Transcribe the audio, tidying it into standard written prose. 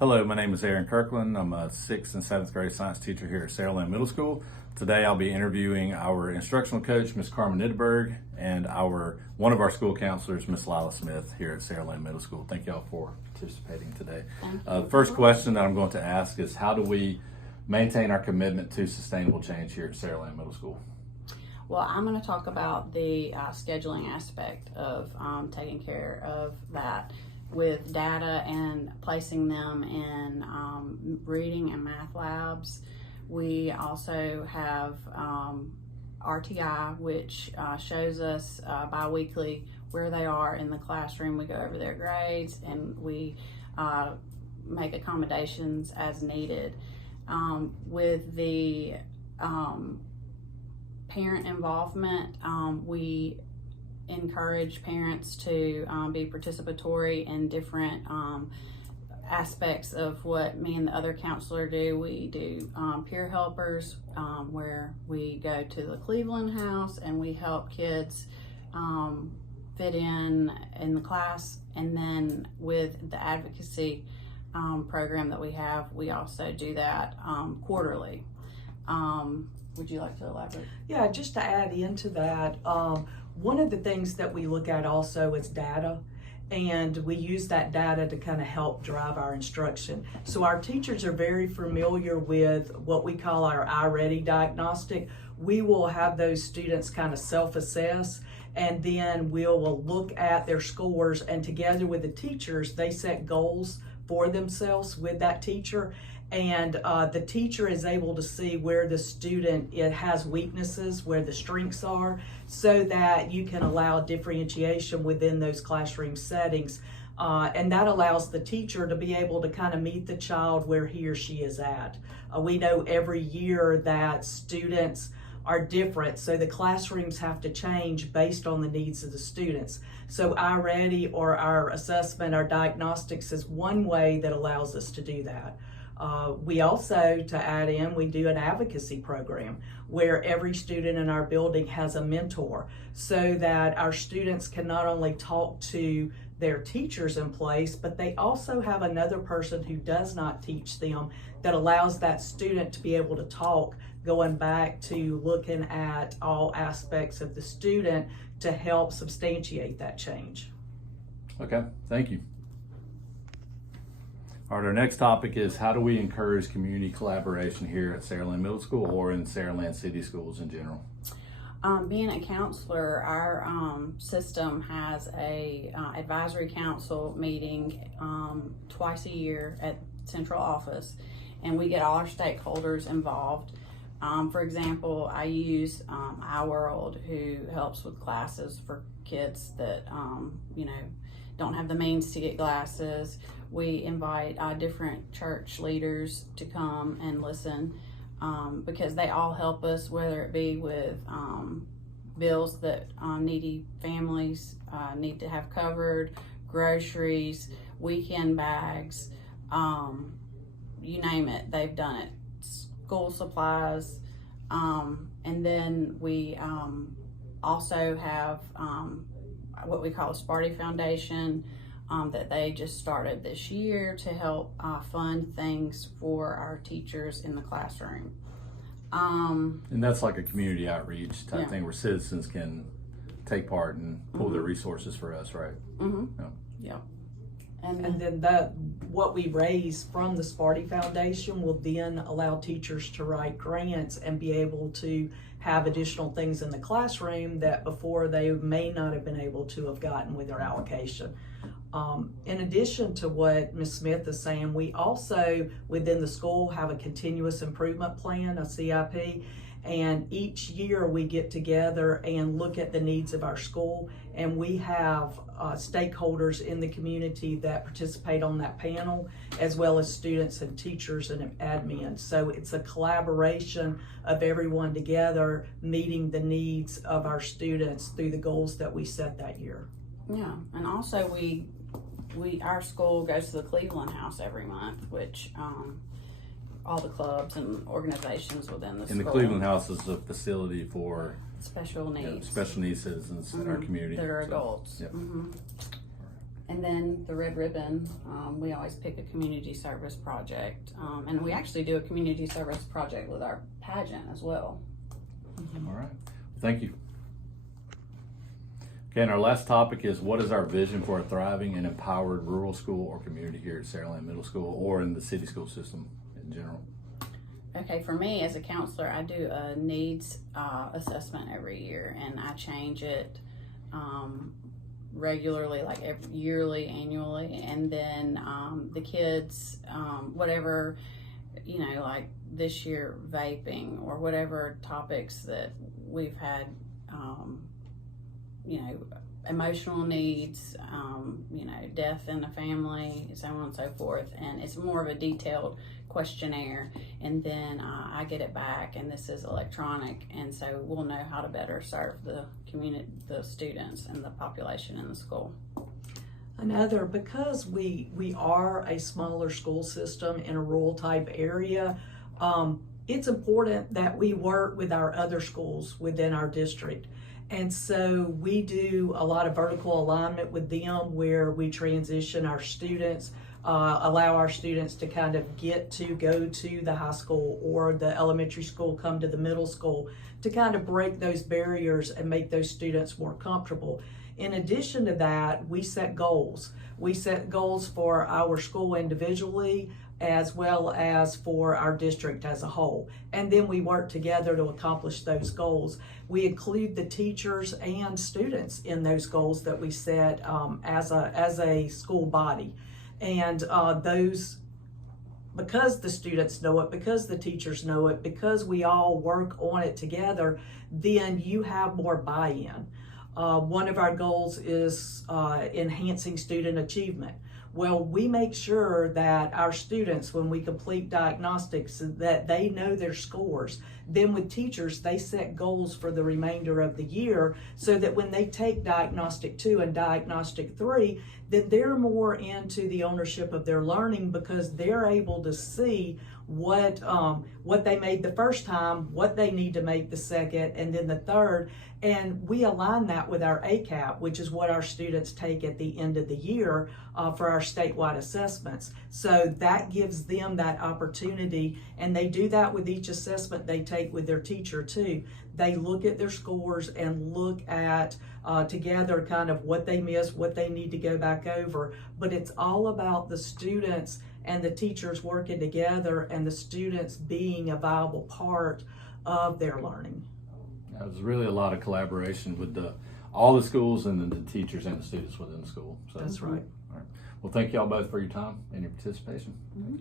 Hello, my name is Aaron Kirkland. I'm a 6th and 7th grade science teacher here at Saraland Middle School. Today I'll be interviewing our instructional coach, Ms. Carmen Nidberg, and one of our school counselors, Ms. Lila Smith, here at Saraland Middle School. Thank y'all for participating today. First question that I'm going to ask is, how do we maintain our commitment to sustainable change here at Saraland Middle School? Well, I'm going to talk about the scheduling aspect of taking care of that with data and placing them in reading and math labs. We also have RTI, which shows us bi-weekly where they are in the classroom. We go over their grades and we make accommodations as needed. With the parent involvement, we encourage parents to be participatory in different aspects of what me and the other counselor do. We do peer helpers, where we go to the Cleveland House and we help kids fit in the class. And then with the advocacy program that we have, we also do that quarterly. Would you like to elaborate? Yeah, just to add into that, one of the things that we look at also is data, and we use that data to kind of help drive our instruction. So our teachers are very familiar with what we call our iReady diagnostic. We will have those students kind of self-assess, and then we'll look at their scores, and together with the teachers, they set goals for themselves with that teacher. And the teacher is able to see where the student has weaknesses, where the strengths are, so that you can allow differentiation within those classroom settings. And that allows the teacher to be able to kind of meet the child where he or she is at. We know every year that students are different, so the classrooms have to change based on the needs of the students. So iReady, or our assessment, our diagnostics, is one way that allows us to do that. We also, to add in, we do an advocacy program where every student in our building has a mentor, so that our students can not only talk to their teachers in place, but they also have another person who does not teach them that allows that student to be able to talk, going back to looking at all aspects of the student to help substantiate that change. Okay, thank you. All right, our next topic is, how do we encourage community collaboration here at Saraland Middle School or in Saraland City Schools in general? Being a counselor, our system has a advisory council meeting twice a year at central office, and we get all our stakeholders involved. For example, I use iWorld, who helps with classes for kids that don't have the means to get glasses. We invite different church leaders to come and listen, because they all help us, whether it be with bills that needy families need to have covered, groceries, weekend bags, you name it, they've done it, school supplies. And then we also have what we call a Sparty Foundation, that they just started this year to help fund things for our teachers in the classroom. And that's like a community outreach type thing where citizens can take part and pull their resources for us, right? Yeah. And then what we raise from the Sparty Foundation will then allow teachers to write grants and be able to have additional things in the classroom that before they may not have been able to have gotten with their allocation. In addition to what Ms. Smith is saying, we also within the school have a continuous improvement plan, a CIP, and each year we get together and look at the needs of our school, and we have stakeholders in the community that participate on that panel, as well as students and teachers and admin. So it's a collaboration of everyone together meeting the needs of our students through the goals that we set that year. Yeah, and also our school goes to the Cleveland House every month, which all the clubs and organizations within the school. And the Cleveland House is a facility for special needs citizens in our community. that are adults. Yep. And then the red ribbon, we always pick a community service project. And we actually do a community service project with our pageant as well. All right. Thank you. Okay, and our last topic is, what is our vision for a thriving and empowered rural school or community here at Saraland Middle School or in the city school system in general? Okay, for me as a counselor, I do a needs assessment every year, and I change it regularly, like yearly, annually, and then the kids, whatever, you know, like this year, vaping or whatever topics that we've had, you know, emotional needs, you know, death in the family, so on and so forth. And it's more of a detailed questionnaire, and then I get it back, and this is electronic, and so we'll know how to better serve the community, the students and the population in the school. Another, because we are a smaller school system in a rural type area, it's important that we work with our other schools within our district. And so we do a lot of vertical alignment with them, where we transition our students, allow our students to kind of go to the high school or the elementary school, come to the middle school, to kind of break those barriers and make those students more comfortable. In addition to that, we set goals. We set goals for our school individually, as well as for our district as a whole. And then we work together to accomplish those goals. We include the teachers and students in those goals that we set as a school body. And those, because the students know it, because the teachers know it, because we all work on it together, then you have more buy-in. One of our goals is enhancing student achievement. Well, we make sure that our students, when we complete diagnostics, that they know their scores. Then with teachers, they set goals for the remainder of the year, so that when they take Diagnostic 2 and Diagnostic 3, then they're more into the ownership of their learning, because they're able to see what they made the first time, what they need to make the second, and then the third. And we align that with our ACAP, which is what our students take at the end of the year for our statewide assessments. So that gives them that opportunity, and they do that with each assessment they take with their teacher too. They look at their scores and look at together kind of what they missed, what they need to go back over. But it's all about the students and the teachers working together, and the students being a viable part of their learning. There's really a lot of collaboration with all the schools and then the teachers and the students within the school. So, That's right. All right. Well, thank y'all both for your time and your participation. Mm-hmm.